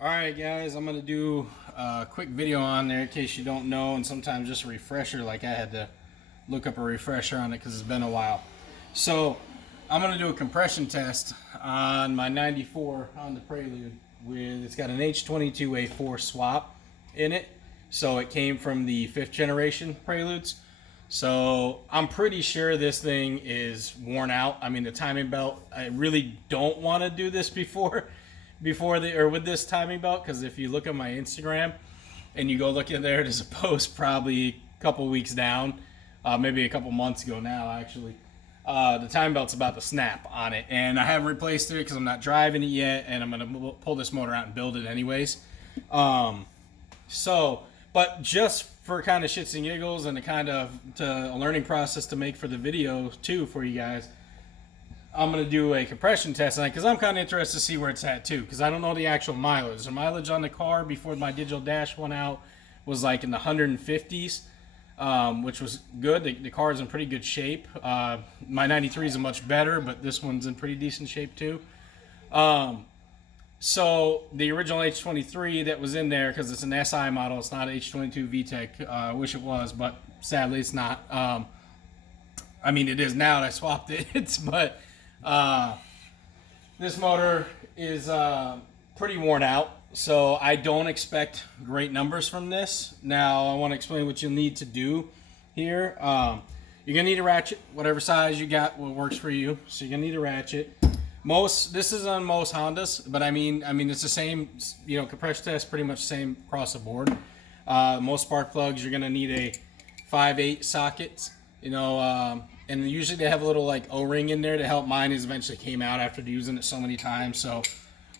Alright guys, I'm going to do a quick video on there in case you don't know, and sometimes just a refresher, like I had to look up a refresher on it because it's been a while. So I'm going to do a compression test on my 94 on the Prelude. It's got an H22.A4 swap in it, so it came from the 5th generation Preludes. So I'm pretty sure this thing is worn out. I mean, the timing belt, I really don't want to do this with this timing belt, because if you look at my Instagram and you go look in there, there's a post probably a couple weeks down, maybe a couple months ago now actually. The timing belt's about to snap on it, and I haven't replaced it because I'm not driving it yet, and I'm gonna pull this motor out and build it anyways. But just for kind of shits and giggles and a learning process to make for the video too for you guys, I'm going to do a compression test on it because I'm kind of interested to see where it's at too, because I don't know the actual mileage. The mileage on the car before my digital dash went out was like in the 150s, which was good. The car is in pretty good shape. My 93 is much better, but this one's in pretty decent shape too. So the original H23 that was in there, because it's an SI model, it's not H22 VTEC. I wish it was, but sadly it's not. I mean, it is now, and I swapped it, but this motor is pretty worn out, so I don't expect great numbers from this. Now I want to explain what you'll need to do here. You're gonna need a ratchet, whatever size you got, what works for you. So you're gonna need a ratchet. This is on most Hondas, but I mean it's the same, compression test pretty much the same across the board. Most spark plugs, you're gonna need a 5/8 socket, and usually they have a little like O-ring in there to help. Mine eventually came out after using it so many times. So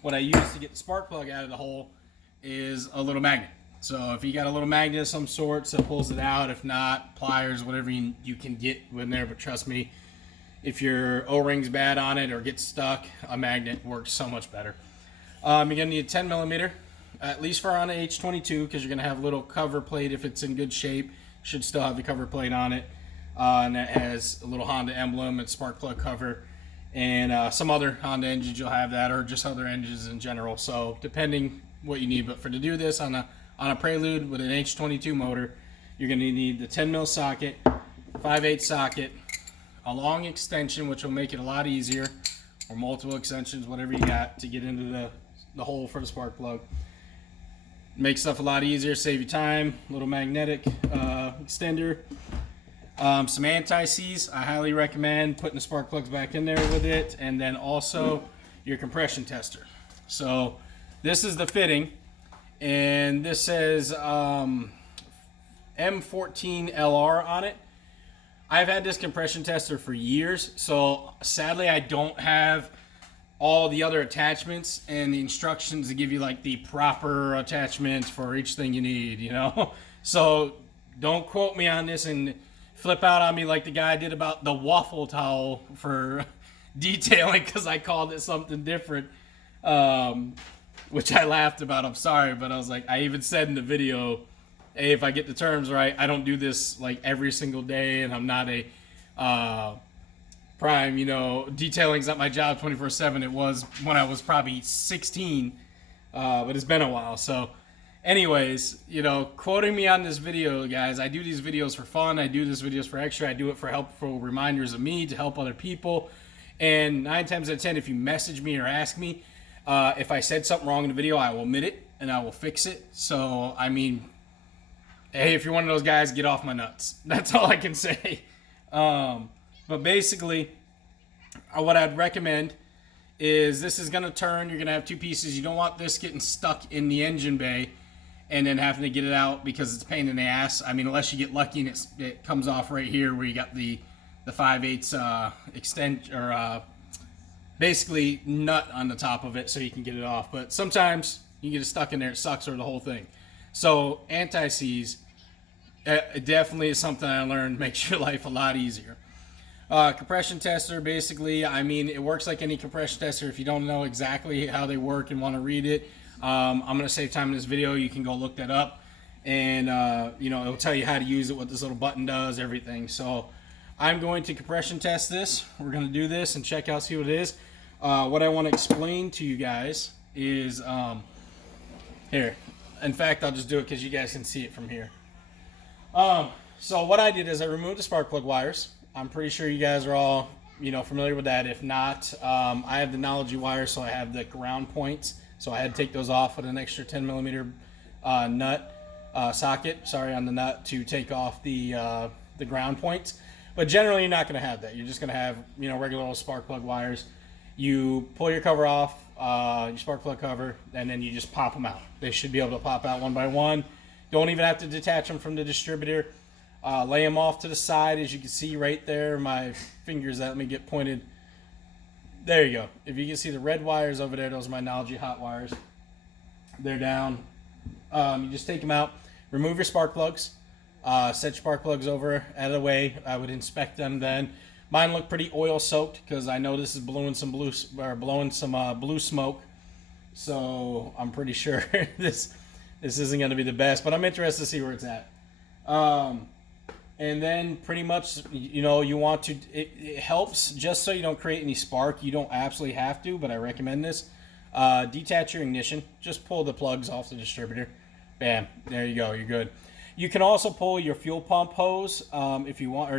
what I use to get the spark plug out of the hole is a little magnet. So if you got a little magnet of some sort that pulls it out, if not, pliers, whatever you can get in there. But trust me, if your O-ring's bad on it or gets stuck, a magnet works so much better. You're gonna need a 10 millimeter, at least for on the H22, because you're gonna have a little cover plate. If it's in good shape, should still have the cover plate on it. And that has a little Honda emblem and spark plug cover, and some other Honda engines you'll have that, or just other engines in general. So depending what you need, but to do this on a Prelude with an H22 motor, you're going to need the 10 mil socket, 5/8 socket, a long extension, which will make it a lot easier, or multiple extensions, whatever you got to get into the hole for the spark plug. Make stuff a lot easier, save you time. Little magnetic extender. Some anti-seize. I highly recommend putting the spark plugs back in there with it, and then also your compression tester. So this is the fitting, and this says M14LR on it. I've had this compression tester for years, so sadly I don't have all the other attachments and the instructions to give you like the proper attachments for each thing you need, So don't quote me on this and flip out on me like the guy did about the waffle towel for detailing, because I called it something different, which I laughed about. I'm sorry, but I was like, I even said in the video, hey, if I get the terms right, I don't do this like every single day, and I'm not a prime, detailing's not my job 24/7. It was when I was probably 16, but it's been a while. So anyways, quoting me on this video, guys, I do these videos for fun. I do these videos for extra. I do it for helpful reminders of me to help other people. And 9 times out of 10, if you message me or ask me, if I said something wrong in the video, I will admit it and I will fix it. So, I mean, hey, if you're one of those guys, get off my nuts. That's all I can say. But basically, what I'd recommend is this is going to turn. You're going to have 2 pieces. You don't want this getting stuck in the engine bay and then having to get it out because it's a pain in the ass. I mean, unless you get lucky and it comes off right here where you got the 5/8 extent, or basically nut on the top of it so you can get it off. But sometimes you get it stuck in there, it sucks, or the whole thing. So anti-seize definitely is something I learned makes your life a lot easier. Compression tester, basically, I mean, it works like any compression tester. If you don't know exactly how they work and want to read it, I'm going to save time in this video. You can go look that up, and it'll tell you how to use it, what this little button does, everything. So I'm going to compression test this. We're going to do this and check out, see what it is. What I want to explain to you guys is Here. In fact, I'll just do it because you guys can see it from here. So what I did is I removed the spark plug wires. I'm pretty sure you guys are all, familiar with that. If not, I have the Analogy wires, so I have the ground points. So I had to take those off with an extra 10 millimeter socket, on the nut to take off the ground points. But generally, you're not going to have that. You're just going to have, regular old spark plug wires. You pull your cover off, your spark plug cover, and then you just pop them out. They should be able to pop out one by one. Don't even have to detach them from the distributor. Lay them off to the side, as you can see right there. My fingers, let me get pointed. There you go. If you can see the red wires over there, those are my Analogy hot wires. They're down. You just take them out, remove your spark plugs, set your spark plugs over out of the way. I would inspect them then. Mine look pretty oil soaked because I know this is blowing some blue smoke. So I'm pretty sure this isn't going to be the best, but I'm interested to see where it's at. And then pretty much, you want to, it helps just so you don't create any spark. You don't absolutely have to, but I recommend this. Detach your ignition. Just pull the plugs off the distributor. Bam. There you go. You're good. You can also pull your fuel pump hose if you want,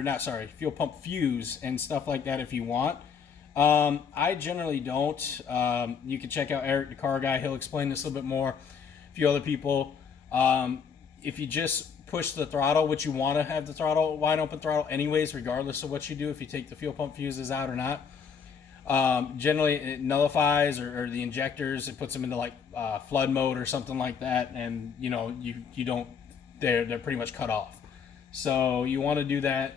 fuel pump fuse and stuff like that if you want. I generally don't. You can check out Eric, the car guy. He'll explain this a little bit more. A few other people. If you just push the throttle, which you want to have the throttle, wide open throttle anyways, regardless of what you do, if you take the fuel pump fuses out or not. Generally it nullifies or the injectors, it puts them into like flood mode or something like that, and you don't, they're pretty much cut off. So you want to do that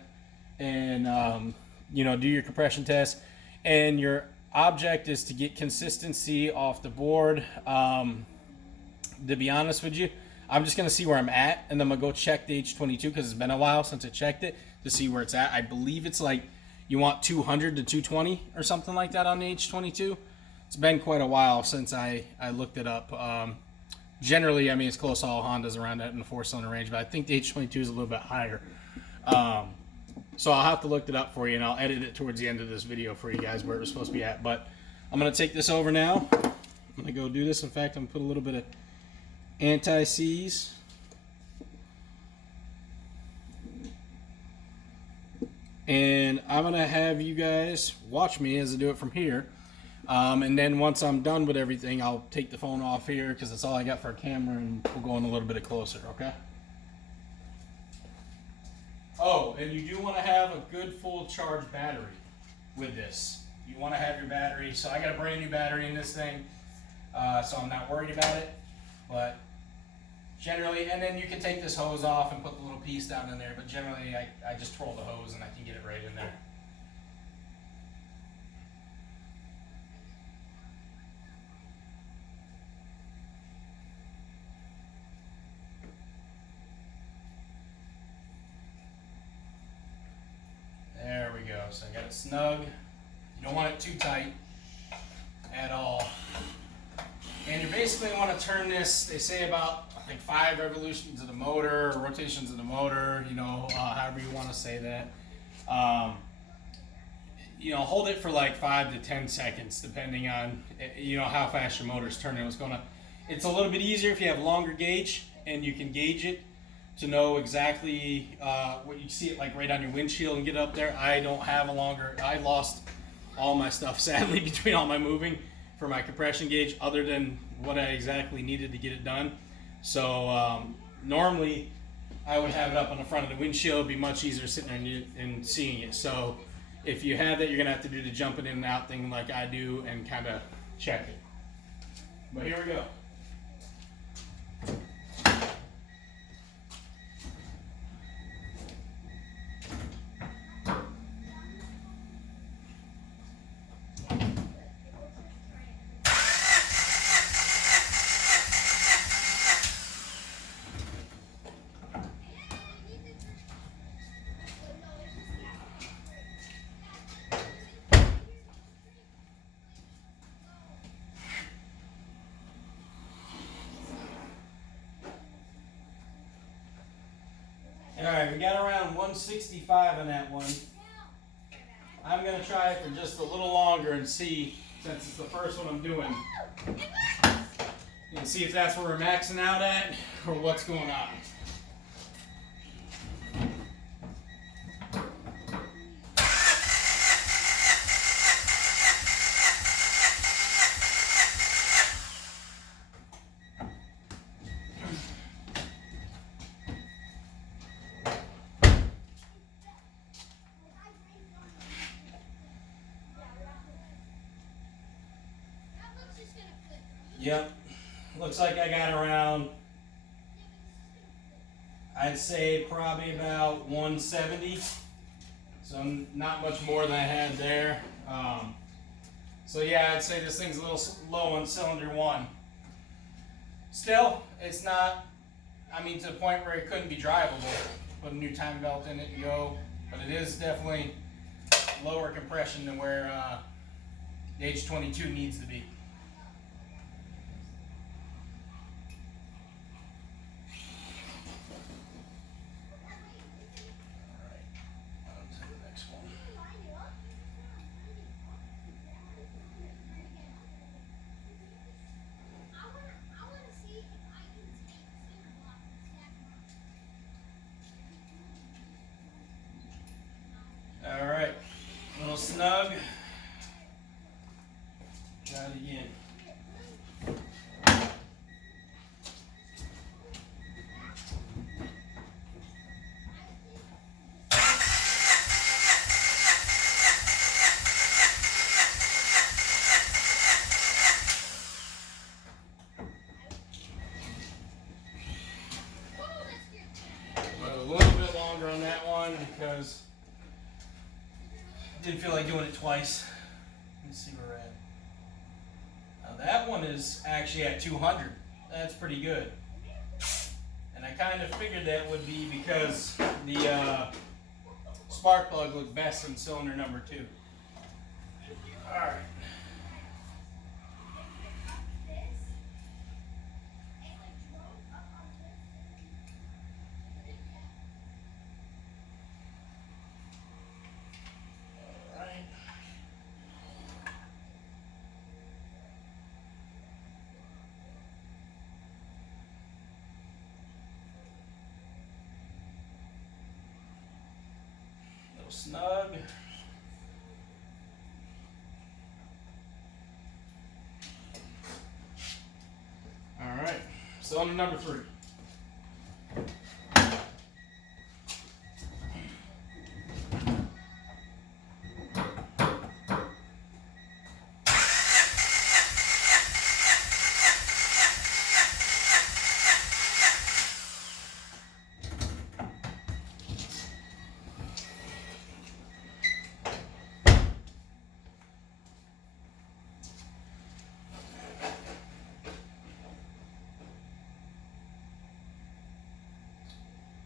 and do your compression test, and your object is to get consistency off the board. To be honest with you, I'm just going to see where I'm at, and then I'm going to go check the H22 because it's been a while since I checked it to see where it's at. I believe it's like you want 200 to 220 or something like that on the H22. It's been quite a while since I looked it up. Generally, I mean, it's close to all Hondas around that in the 4-cylinder range, but I think the H22 is a little bit higher. So I'll have to look it up for you, and I'll edit it towards the end of this video for you guys where it was supposed to be at. But I'm going to take this over now. I'm going to go do this. In fact, I'm going to put a little bit of anti-seize. And I'm going to have you guys watch me as I do it from here. And then once I'm done with everything, I'll take the phone off here because that's all I got for a camera, and we'll go in a little bit closer, okay? Oh, and you do want to have a good full charge battery with this. You want to have your battery. So I got a brand new battery in this thing, so I'm not worried about it. But generally, and then you can take this hose off and put the little piece down in there, but generally I just twirl the hose and I can get it right in there. There we go. So I got it snug. You don't want it too tight at all. And you basically want to turn this, they say about, I think, 5 revolutions of the motor, or rotations of the motor, however you want to say that. Hold it for like 5 to 10 seconds, depending on, how fast your motor's turning. It's a little bit easier if you have longer gauge, and you can gauge it to know exactly what you see it like right on your windshield and get up there. I don't have I lost all my stuff, sadly, between all my moving for my compression gauge, other than what I exactly needed to get it done. So normally I would have it up on the front of the windshield. It'd be much easier sitting there and seeing it. So if you have that, you're gonna have to do the jumping in and out thing like I do and kind of check it. But here we go. Alright, we got around 165 on that one. I'm going to try it for just a little longer and see, since it's the first one I'm doing. and see if that's where we're maxing out at or what's going on. Yep, looks like I got around, I'd say probably about 170, so not much more than I had there. So yeah, I'd say this thing's a little low on cylinder 1. Still, it's not, I mean, to the point where it couldn't be drivable. Put a new time belt in it and go, but it is definitely lower compression than where the H22 needs to be. All right, a little snug. Try it again. Went a little bit longer on that one because didn't feel like doing it twice. Let's see where we're at. Now that one is actually at 200. That's pretty good. And I kind of figured that would be because the spark plug looked best in cylinder number 2. All right. Snug. All right, so on to number 3.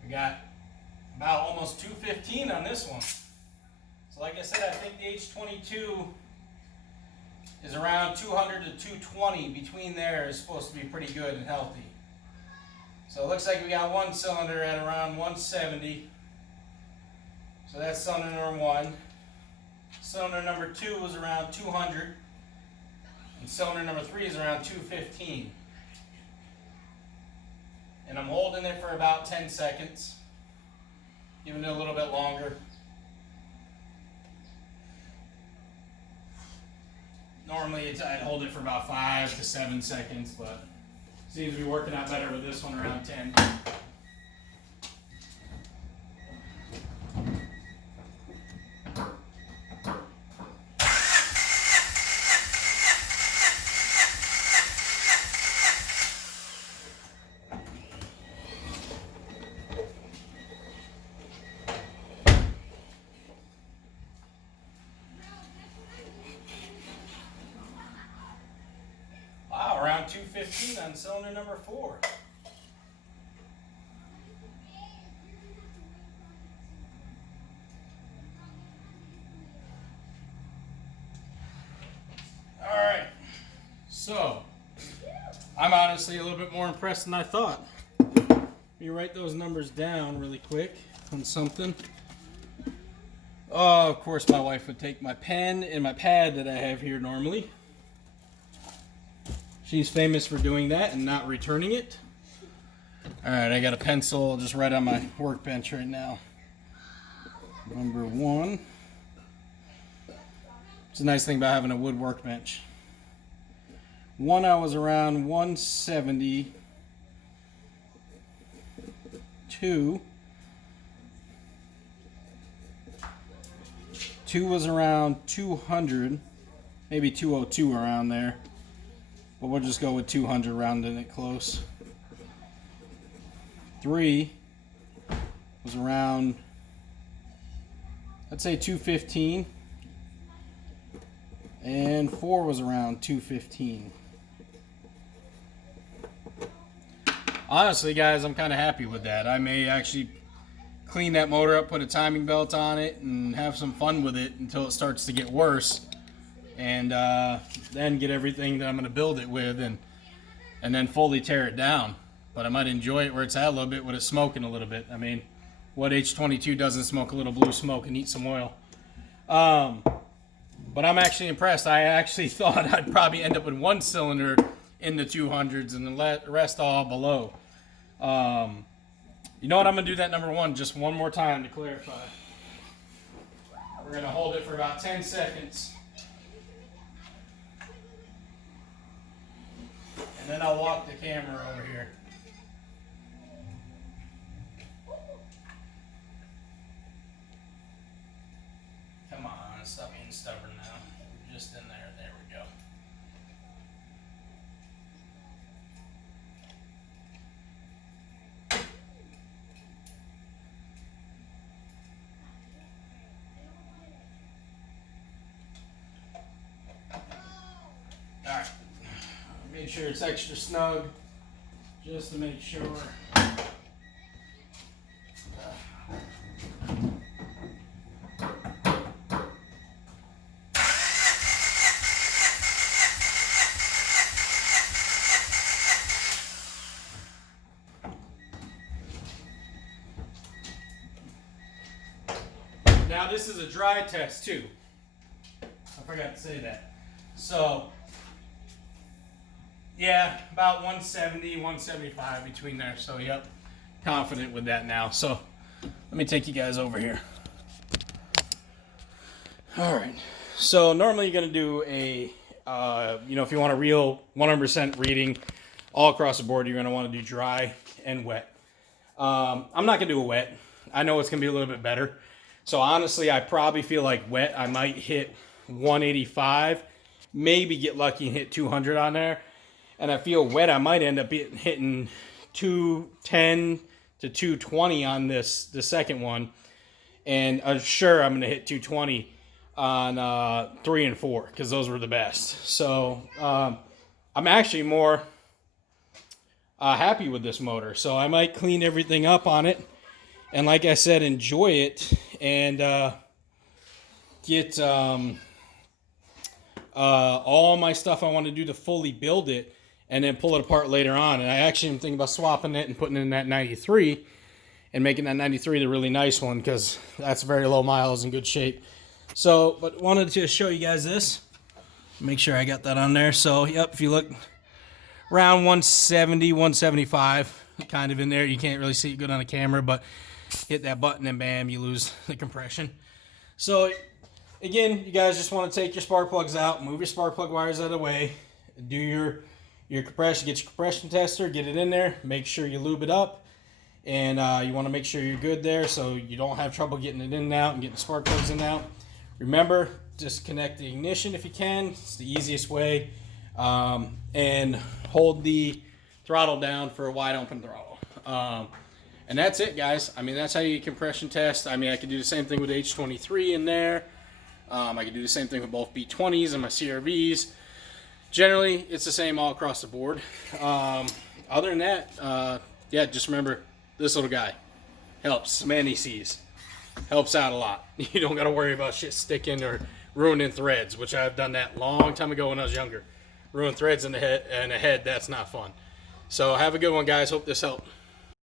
We got about almost 215 on this one. So like I said, I think the H22 is around 200 to 220. Between there is supposed to be pretty good and healthy. So it looks like we got one cylinder at around 170. So that's cylinder number 1. Cylinder number 2 is around 200. And cylinder number 3 is around 215. And I'm holding it for about 10 seconds, giving it a little bit longer. Normally I'd hold it for about 5 to 7 seconds, but seems to be working out better with this one around 10. Around 215 on cylinder number 4. All right, so I'm honestly a little bit more impressed than I thought. Let me write those numbers down really quick on something. Oh, of course my wife would take my pen and my pad that I have here normally. She's famous for doing that and not returning it. All right, I got a pencil just right on my workbench right now. Number 1. It's a nice thing about having a wood workbench. 1, I was around 170. 2 was around 200, maybe 202 around there. But we'll just go with 200, rounding it close. 3 was around, I'd say 215. And 4 was around 215. Honestly, guys, I'm kind of happy with that. I may actually clean that motor up, put a timing belt on it, and have some fun with it until it starts to get worse. And then get everything that I'm going to build it with and then fully tear it down. But I might enjoy it where it's at a little bit with it smoking a little bit. I mean, what H22 doesn't smoke a little blue smoke and eat some oil? But I'm actually impressed. I actually thought I'd probably end up with 1 cylinder in the 200s and the rest all below. You know what? I'm going to do that number 1 just one more time to clarify. We're going to hold it for about 10 seconds. And then I'll walk the camera over here. Come on, stop being stubborn now. We're just in there. There we go. Alright. Make sure it's extra snug. Just to make sure. Now this is a dry test too. I forgot to say that. So, yeah, about 170, 175 between there. So, yep, confident with that now. So, let me take you guys over here. All right. So, normally you're going to do a, if you want a real 100% reading all across the board, you're going to want to do dry and wet. I'm not going to do a wet. I know it's going to be a little bit better. So, honestly, I probably feel like wet, I might hit 185, maybe get lucky and hit 200 on there. And I feel wet, I might end up hitting 210 to 220 on the second one. And sure, I'm going to hit 220 on 3 and 4 because those were the best. So I'm actually more happy with this motor. So I might clean everything up on it. And like I said, enjoy it and get all my stuff I want to do to fully build it and then pull it apart later on. And I actually am thinking about swapping it and putting it in that 93 and making that 93 the really nice one because that's very low miles in good shape. So, but wanted to show you guys this. Make sure I got that on there. So, yep, if you look around 170, 175, kind of in there. You can't really see it good on the camera, but hit that button and bam, you lose the compression. So, again, you guys just want to take your spark plugs out, move your spark plug wires out of the way, do your compression, get your compression tester, get it in there, make sure you lube it up, and you want to make sure you're good there so you don't have trouble getting it in and out and getting the spark plugs in and out. Remember, disconnect the ignition if you can. It's the easiest way. And hold the throttle down for a wide open throttle. And that's it, guys. I mean, that's how you compression test. I mean, I could do the same thing with H23 in there. I could do the same thing with both B20s and my CRVs. Generally, it's the same all across the board. Other than that, yeah, just remember this little guy helps. Man, he sees. Helps out a lot. You don't got to worry about shit sticking or ruining threads, which I've done that long time ago when I was younger. Ruin threads in the head, that's not fun. So have a good one, guys. Hope this helped.